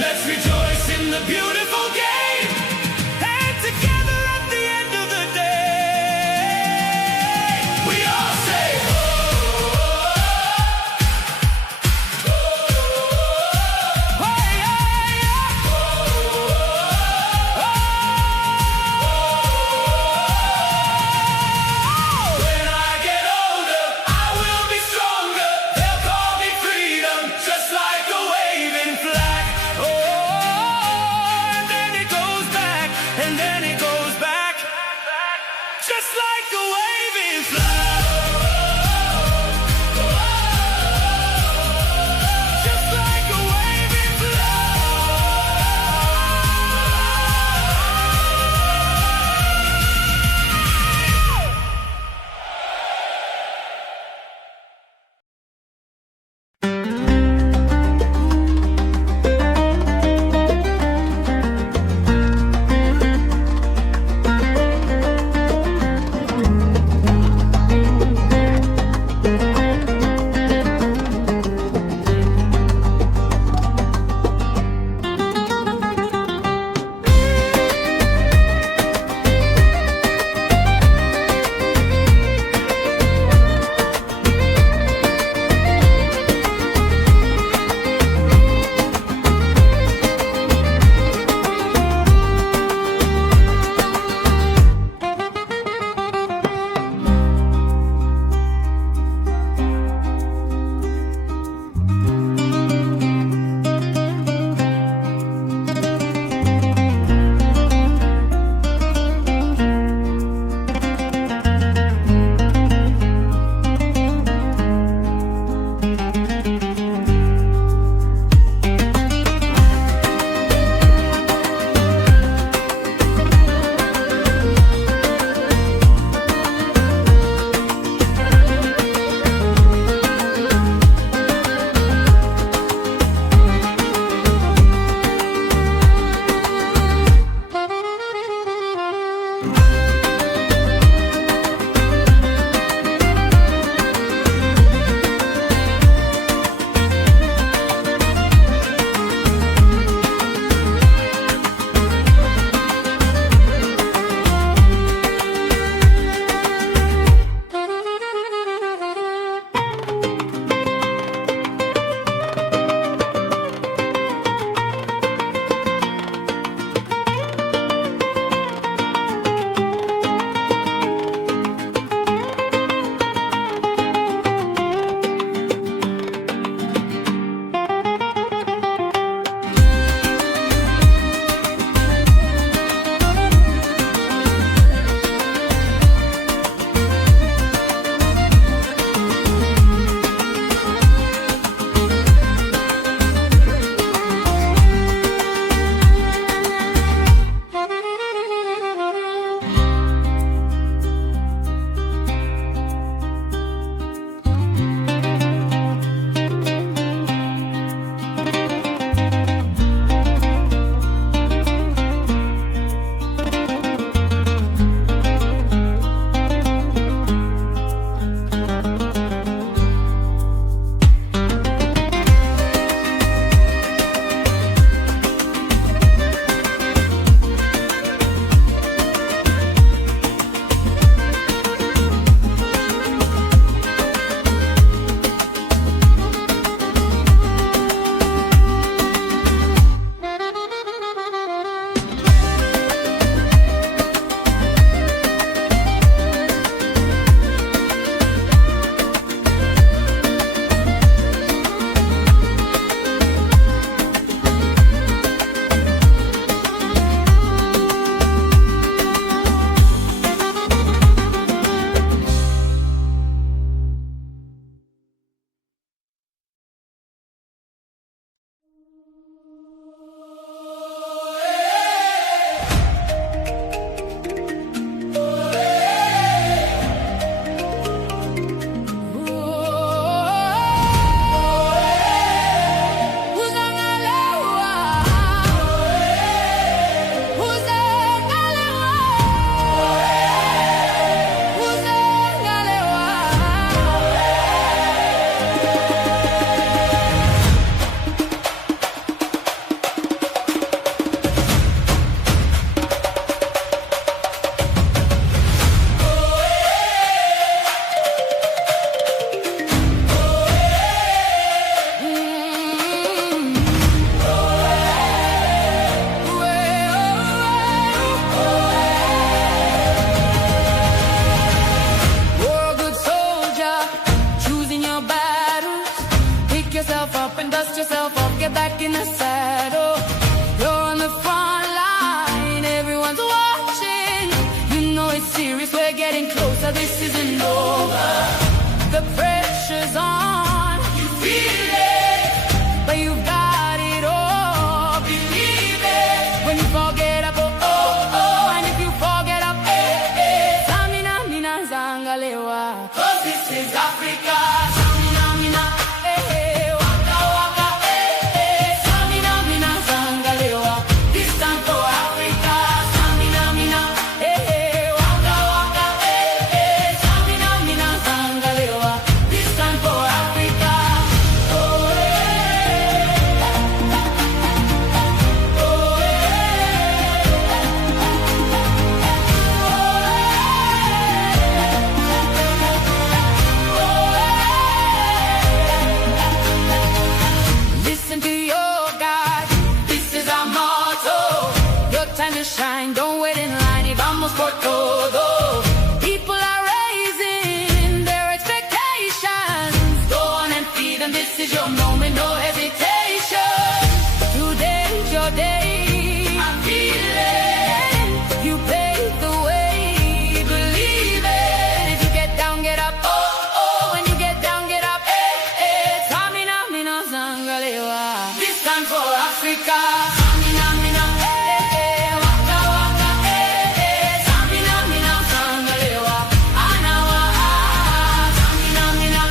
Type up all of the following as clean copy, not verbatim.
Let's rejoice in the beautiful game. And together at the end of the day, we all say, oh, oh, oh, yeah, yeah. When I get older, I will be stronger. They'll call me freedom, just like a waving flag. Oh, and then in the saddle. You're on the front line, everyone's watching. You know it's serious, we're getting closer, this isn't over. The pressure's on, you feel it, but you've got it all, believe it. When you forget up, oh, oh, oh, and if you forget up, eh, eh. Samina, mina, zangalewa, 'cause this is Africa. Samina, mina, eh, eh, waka, waka, eh, eh. Samina, mina, zangalewa, this time for Africa. Samina, mina, eh, eh, waka, waka, eh, eh. Samina, mina, zangalewa, this time for Africa. Oh, eh, oh, listen to your God, this is our motto. Your time to shine, don't wait in line, y vamos por todo. People are raising their expectations. Go on and feed them, this is your moment, no hesitation. Today's your day, I feel it. You pave the way, believe it. If you get down, get up, oh, oh. When you get down, get up, eh, eh. Samina, mina, zangalewa, this time for Africa. Samina, mina, eh, eh, waka, waka, eh, eh. Samina, mina, zangalewa, anawa, ah. Samina, mina,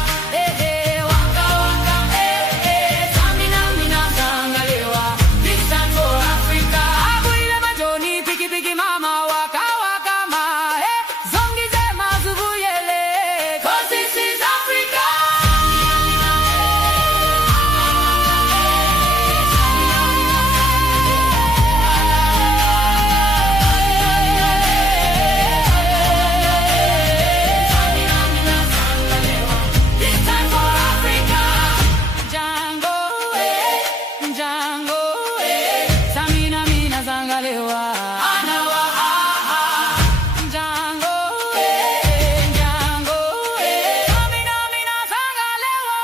eh, eh, waka, waka, eh, eh. Samina, mina, zangalewa, this time for Africa. Abuile majoni, piki, piki, mama, waka, waka, ma, eh. Zongi zema, zubuyele, 'cause this is Africa. This time for Africa. Django, eh, Django, eh. Samina, mina, zangalewa, anawa, ah, ah. Django, eh, Django, eh. Samina, mina, zangalewa,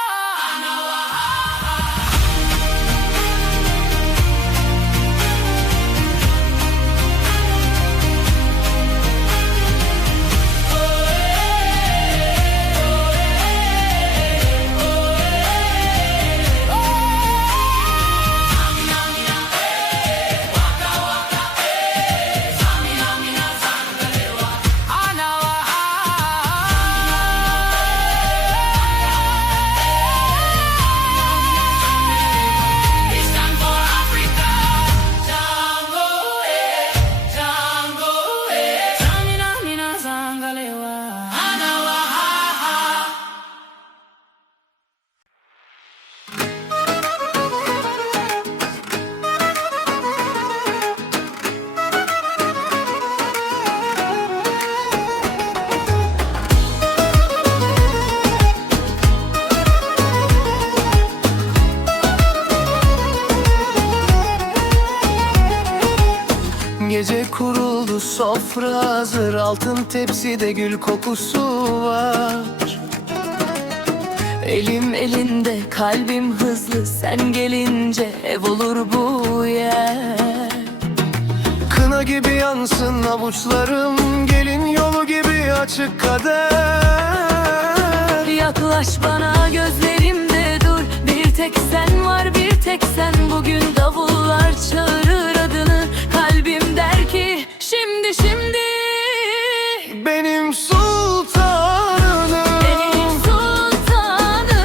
anawa, ah, ah. This time for Africa. Django, eh, Django, eh. Samina, mina, zangalewa, anawa, ah, ah. Gece kuruldu, sofra hazır, altın tepside gül kokusu var. Elim elinde, kalbim hızlı, sen gelince ev olur bu yer. Kına gibi yansın avuçlarım, gelin yolu gibi açık kader. Yaklaş bana, gözlerimde dur, bir tek sen var, bir tek sen. Bugün davullar çağırır adını, kalbim der ki şimdi, şimdi. Benim sultanım, Benim sultanım.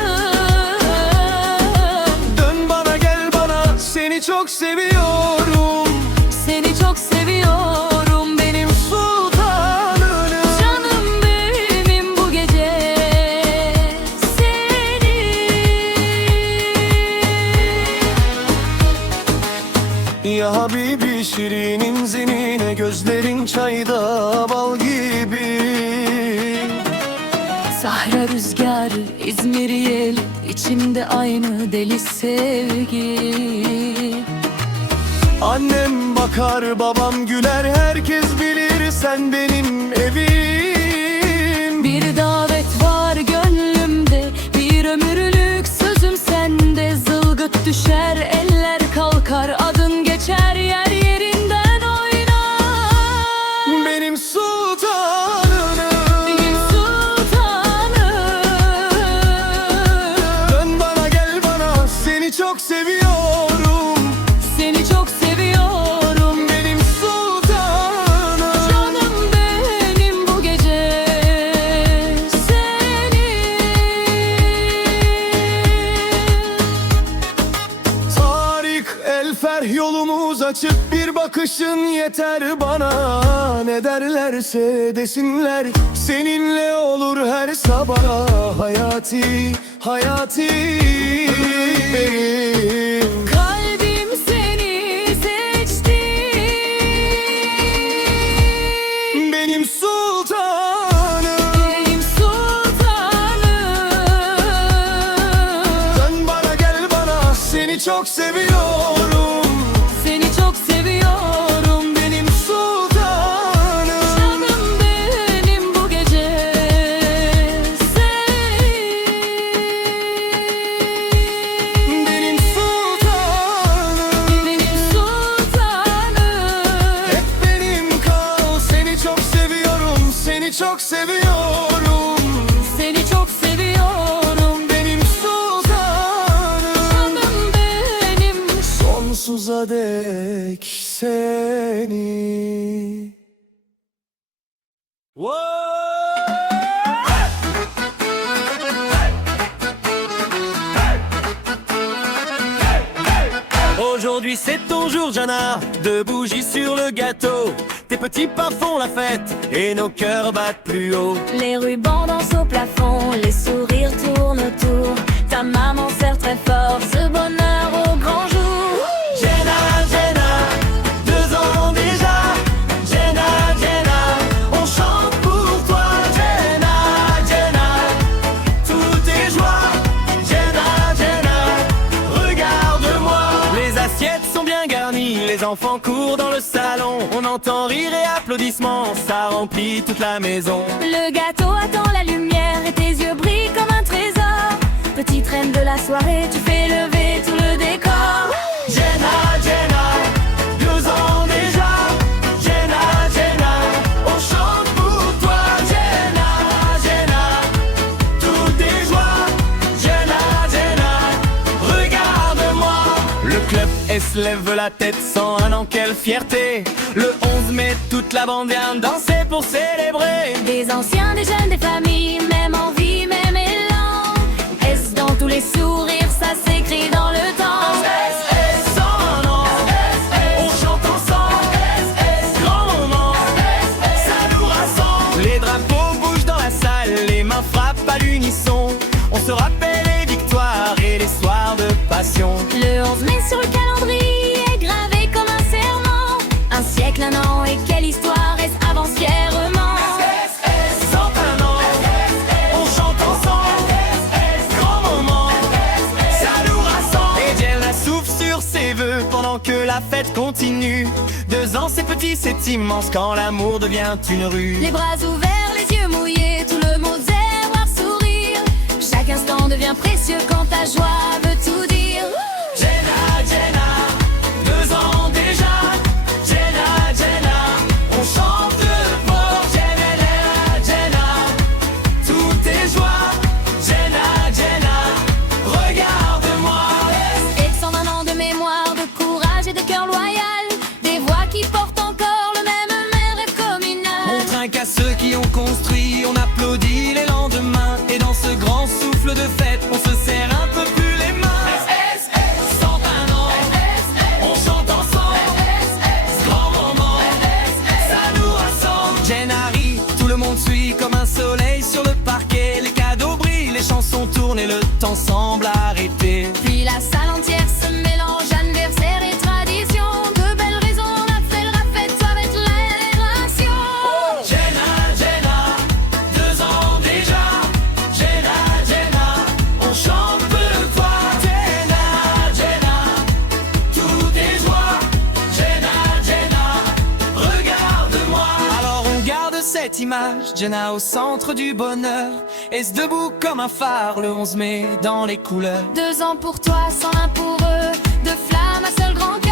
dön bana gel bana, seni çok seviyorum. Seni çok seviyorum, Benim sultanım, canım benim bu gece seni. ya Habibi şirinin zinine, gözlerin çayda bal gibi. Sahra rüzgarı, İzmir yeli, içimde aynı deli sevgi. Annem bakar, babam güler, herkes bilir sen benim evim. Bir davet var gönlümde, bir ömürlük sözüm sende. Zılgıt düşer eller akar, adın geçer, yer yerinden oynar. Benim sultanım, Benim sultanım. dön bana gel bana, seni çok seviyorum. Seni çok seviyorum. Benim sultanım, Canım benim bu gece Tarık Elfer yolumuz açık, bir bakışın yeter bana. Ne derlerse desinler, seninle olur her sabah. Hayati, hayati benim. Kalbim seni seçti. Benim sultanım, Benim sultanım. dön bana gel bana, seni çok seviyorum. Seni çok seviyorum. Benim sultanım, Canım benim bu gece benim sultanım, Benim sultanım. hep benim kal, seni çok seviyorum, seni çok seviyorum. Seni çok seviyorum. Benim sultanım, Canım benim. sonsuza dek seni. Aujourd'hui c'est ton jour Jana, de bougies sur le gâteau. Tes petits pas font la fête et nos cœurs battent plus haut. Les rubans dansent au plafond, les sourires tournent autour. Ta maman serre très fort ce bonheur au grand jour. Jenna, Jenna, 2 ans déjà. Jenna, Jenna, on chante pour toi. Jenna, Jenna, tout est joie. Jenna, Jenna, regarde-moi. Les assiettes sont bien garnies, les enfants courent dans le salon. On entend rire et applaudissements, ça remplit toute la maison. Le gâteau attend la lumière et tes yeux brillent comme un trésor. Petite reine de la soirée, tu fais lever tout le décor. Jenna, Jenna, 2 ans déjà. Jenna, Jenna, on chante pour toi. Jenna, Jenna, tout est joie. Jenna, Jenna, regarde-moi. Le club S lève la tête sans un an, quelle fierté. Le 11 mai, toute la bande vient danser pour célébrer. Des anciens, des jeunes, des familles, même envie, même élan. S dans tous les sourires, ça s'écrit dans le temps. SS, 101 ans, on chante ensemble. Grand moment, ça nous rassemble. Les drapeaux bougent dans la salle, les mains frappent à l'unisson. On se rappelle les victoires et les soirs de passion. Le 11 mai sur le calendrier est gravé comme un serment. Un siècle, un an, et quelle histoire est-ce avance fièrement. 101 ans, on chante ensemble. Grand moment, ça nous rassemble. Et Jenna souffle sur ses vœux pendant que la fête continue. 2 ans, c'est petit, c'est immense quand l'amour devient une rue. Les bras ouverts, les yeux mouillés, tout le monde sait voir sourire. Chaque instant devient précieux quand ta joie veut tout dire. Jenna, Jenna, 2 ans déjà. Jenna, Jenna, on chante fort. Jenna, Jenna, tout est joie. Jenna, Jenna, regarde-moi. Et 120 ans de mémoire, de courage et de cœur loyal. Des voix qui portent encore le même rêve communal. On trinque à ceux qui ont construit, on applaudit les lendemains. Et dans ce grand souffle de fête, on se serre un peu plus les mains. 101 ans, on chante ensemble. Grand moment, ça nous rassemble. Jenna rit, tout le monde suit comme un soleil sur le parquet. Les cadeaux brillent, les chansons tournent et le temps semble arrêter. Puis la salle entière se mélange, anniversaire et tradition. De belles raisons, on a fait le rafette avec l'aération. Jenna, Jenna, 2 ans déjà. Jenna, Jenna, on chante pour toi. Jenna, Jenna, tout est joie. Jenna, Jenna, regarde-moi. Alors on garde cette image, Jenna au centre du bonheur. Est-ce debout comme un phare le 11 mai dans les couleurs. 2 ans pour toi, 101 pour eux. De flammes, un seul grand cœur.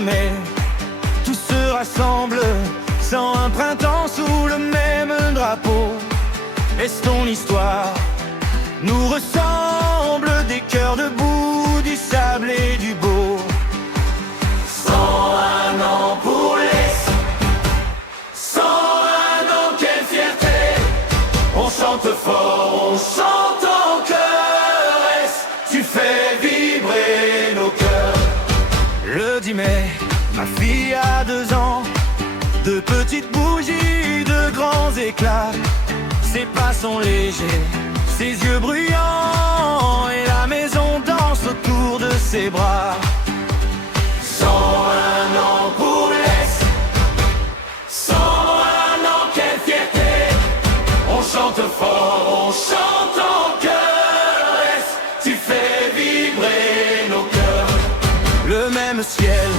mai, tous se rassemblent, sans un printemps sous le même drapeau. Est-ce ton histoire nous ressemble, des cœurs debout, du sable et du beau. 101 ans pour l'Est, 101 ans, quelle fierté. On chante fort, on chante en chœur. Est-ce tu fais vibrer nos cœurs. Le 10 mai, ma fille a 2 ans, de petites bougies, de grands éclats. Ses pas sont légers, ses yeux bruyants, et la maison danse autour de ses bras. 101 ans pour l'Est, 101 ans, quelle fierté. On chante fort, on chante en chœur. Est-ce tu fais vibrer nos cœurs. Le même ciel,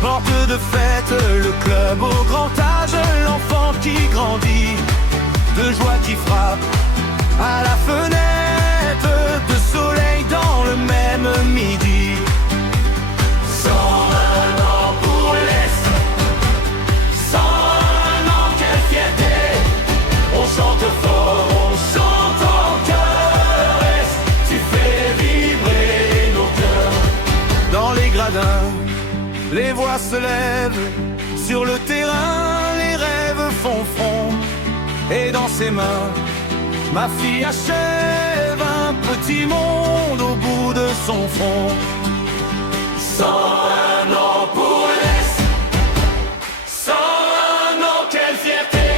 porte de fête, le club au grand âge, l'enfant qui grandit, de joie qui frappe à la fenêtre, de soleil dans le même midi. 101 ans pour l'Est, 101 ans, quelle fierté. On chante fort, on chante en chœur. Est-ce tu fais vibrer nos cœurs. Dans les gradins, les voix se lèvent, sur le terrain, les rêves font front. Et dans ses mains, ma fille achève un petit monde au bout de son front. 101 ans pour l'Est, 101 ans, quelle fierté.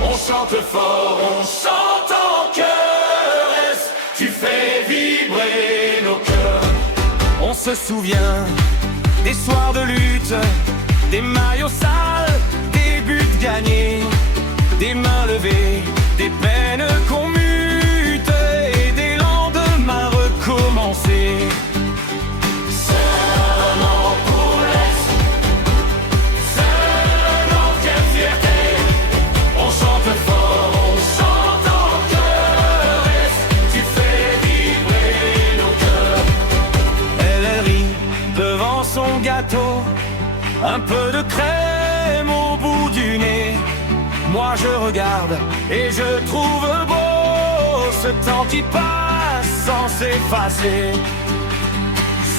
On chante fort, on chante en chœur. Est-ce tu fais vibrer nos cœurs. On se souvient des soirs de lutte, des maillots sales, des buts gagnés, des mains levées, des peines qu'on mute et des lendemains recommencés. 101 ans pour l'Est, 101 ans, quelle fierté. On chante fort, on chante en chœur. Est-ce tu fais vibrer nos cœurs. Elle rit devant son gâteau, un peu de crème au bout du nez. Moi je regarde et je trouve beau ce temps qui passe sans s'effacer.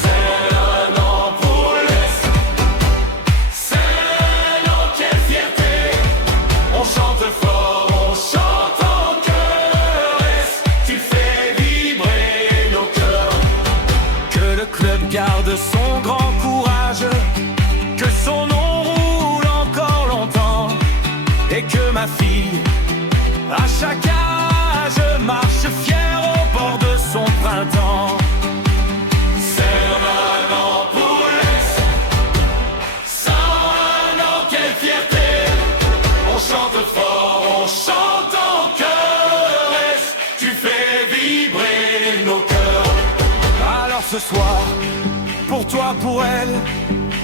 C'est un an pour l'Est, c'est un an, quelle fierté. On chante fort, on chante en chœur. Est-ce tu fais vibrer nos cœurs. Que le club garde son grand courage, que son nom roule encore longtemps. Et que ma fille, à chaque âge, marche fière au bord de son printemps. C'est un an pour l'Est, 101 ans, quelle fierté. On chante fort, on chante en chœur. Est-ce tu fais vibrer nos cœurs. Alors ce soir, pour toi, pour elle,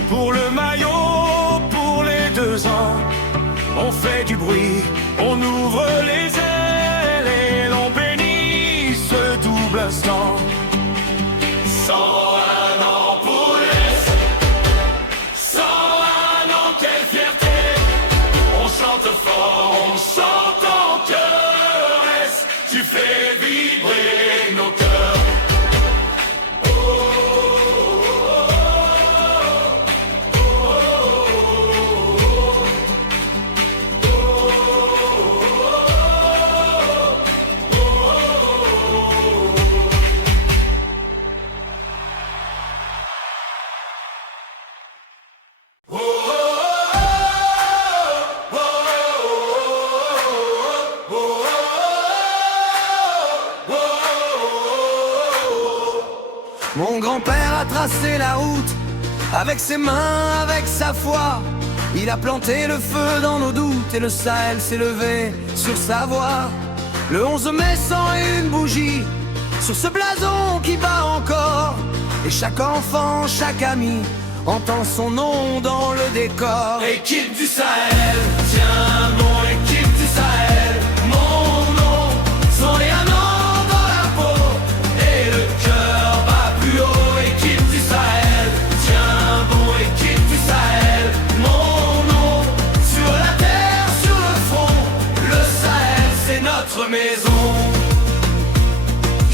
pour le maillot, pour les 2 ans, on fait du bruit, on ouvre les ailes et l'on bénit ce double instant. 101 ans pour l'Est, 101 ans, quelle fierté. On chante fort, on chante en chœur. Est-ce tu fais vibrer nos cœurs. Mon grand-père a tracé la route, avec ses mains, avec sa foi. Il a planté le feu dans nos doutes et le Sahel s'est levé sur sa voix. Le 11 mai, 101 bougies sur ce blason qui bat encore. Et chaque enfant, chaque ami entend son nom dans le décor. Équipe du Sahel, tiens bon, équipe du Sahel. Mon nom, son diamant dans la peau et le cœur bat plus haut. Équipe du Sahel, tiens bon, équipe maison.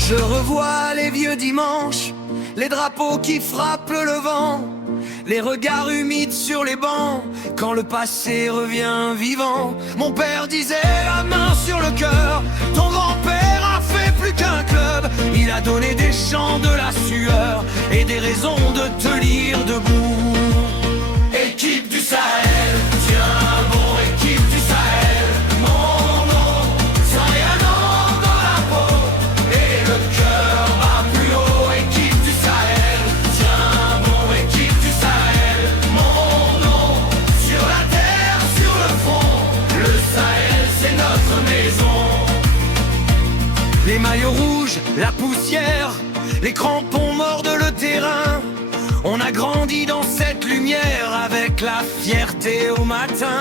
Je revois les vieux dimanches, les drapeaux qui frappent le vent, les regards humides sur les bancs, quand le passé revient vivant. Mon père disait la main sur le cœur, ton grand-père a fait plus qu'un club. Il a donné des chants, de la sueur et des raisons de te lire debout. Équipe du Sahel, tiens bon, équipe du Sahel, mon nom, sans rien dans la peau, et le cœur bat plus haut. Équipe du Sahel, tiens bon, équipe du Sahel, mon nom, sur la terre, sur le front, le Sahel c'est notre maison. Les maillots rouges, la poussière, les crampons mordent le terrain. On a grandi dans cette lumière avec la fierté au matin.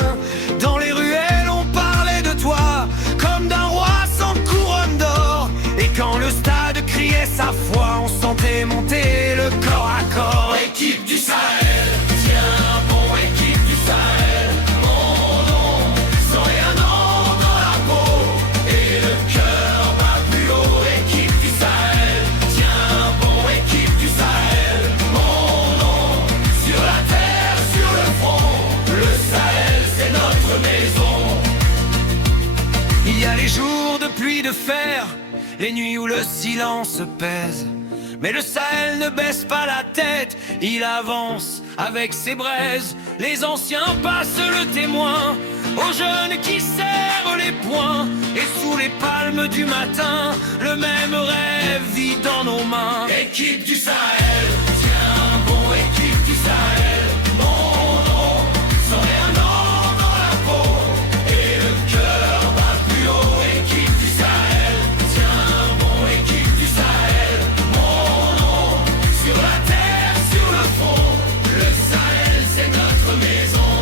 Dans les ruelles on parlait de toi comme d'un roi sans couronne d'or. Et quand le stade criait sa foi, on sentait monter le corps à corps. Équipe du Sahel, tiens bon, équipe du Sahel, mon nom, sans rien dans la peau, et le cœur bat plus haut. Équipe du Sahel, tiens bon, équipe du Sahel, mon nom, sur la terre, sur le front, le Sahel c'est notre maison. Il y a les jours de pluie de fer, les nuits où le silence pèse. Mais le Sahel ne baisse pas la tête, il avance avec ses braises. Les anciens passent le témoin aux jeunes qui serrent les poings. Et sous les palmes du matin, le même rêve vit dans nos mains. Équipe du Sahel, tiens bon, équipe du Sahel, mon nom, sans rien dans la peau, et le cœur bat plus haut. Équipe du Sahel, tiens bon, équipe du Sahel, mon nom, sur la terre, sur le front, le Sahel c'est notre maison.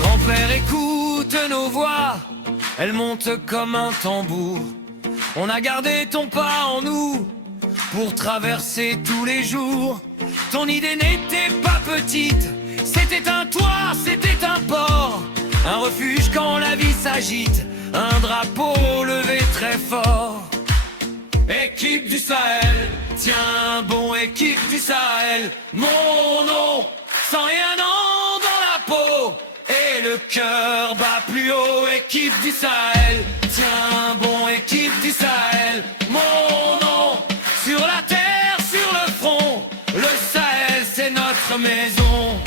Grand-père, écoute nos voix, elles montent comme un tambour. On a gardé ton pas en nous pour traverser tous les jours. Ton idée n'était pas petite, c'était un toit, c'était un port, un refuge quand la vie s'agite, un drapeau levé très fort. Équipe du Sahel, tiens bon, équipe du Sahel, mon nom, sans rien dans la peau, et le cœur bat plus haut. Équipe du Sahel, tiens bon, équipe du Sahel, mon nom, sur la terre, sur le front, le Sahel c'est notre maison.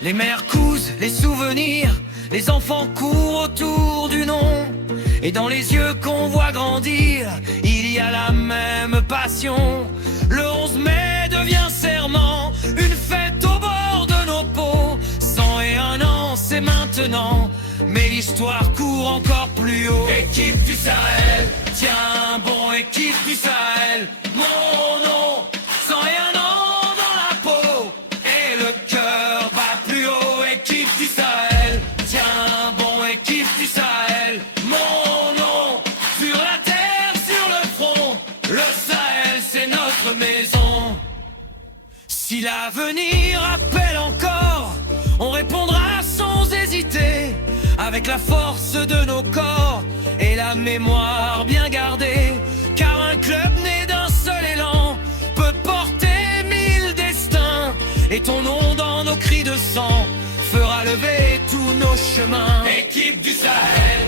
Les mères cousent les souvenirs, les enfants courent autour du nom, et dans les yeux qu'on voit grandir, il y a la même passion. Le 11 mai devient serment, une fête au bord de nos peaux. 101 ans, c'est maintenant, mais l'histoire court encore plus haut. Équipe du Sahel, Tiens bon, équipe du Sahel, mon nom, sans rien dans la peau, et le cœur bat plus haut. Équipe du Sahel, tiens bon, équipe du Sahel, mon nom, sur la terre, sur le front, le Sahel c'est notre maison. Si l'avenir appelle encore, on répondra sans hésiter, avec la force de nos corps et la mémoire bien gardée. Car un club né d'un seul élan peut porter 1000 destins, et ton nom dans nos cris de sang fera lever tous nos chemins. équipe du Sahel,